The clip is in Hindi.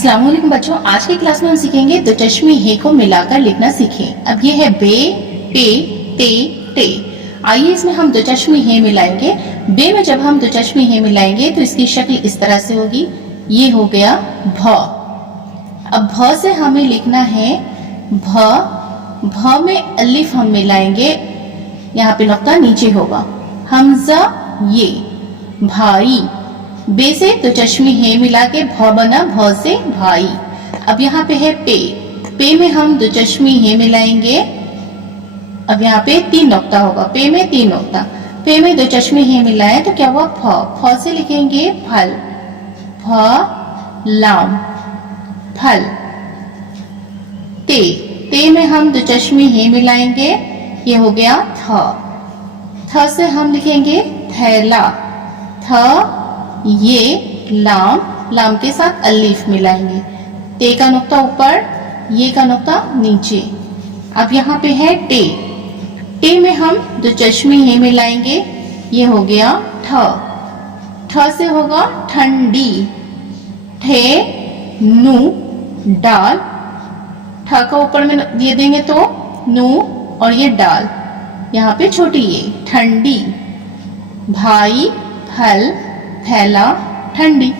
अस्सलाम वालेकुम बच्चों, आज की क्लास में हम सीखेंगे दो चश्मे हे को मिलाकर लिखना सीखें। अब ये है बे, पे, ते, टे। आइए इसमें हम दो चश्मे हे मिलाएंगे। बे में जब हम दो चश्मे हे मिलाएंगे तो इसकी शक्ल इस तरह से होगी। ये हो गया भ। अब भ से हमें लिखना है भ। भ में अलिफ हम मिलाएंगे, यहाँ पे नुक्ता नीचे होगा। हमजा ये भाई। बे से तो चश्मे हे मिला के भ बना, भ से भाई। अब यहाँ पे है पे। पे में हम दो चश्मे हे मिलाएंगे। अब यहाँ पे तीन नुक्ता होगा, पे में तीन नुक्ता। पे में दो चश्मे हे मिलाए तो क्या हुआ फ। फ से लिखेंगे फल, फ लाम फल। ते। ते में हम दो चश्मे हे मिलाएंगे, ये हो गया थ। थ से हम लिखेंगे थैला, थ ये लाम, लाम के साथ अलिफ मिलाएंगे। ते का नुक्ता ऊपर, ये का नुक्ता नीचे। अब यहाँ पे है टे। टे में हम दो चश्मे हे मिलाएंगे, ये हो गया ठ। ठ से होगा ठंडी, ठे नू डाल। ठ का ऊपर में दे देंगे तो नू और ये डाल, यहाँ पे छोटी ये ठंडी। भाई फल, थैला ठंडी।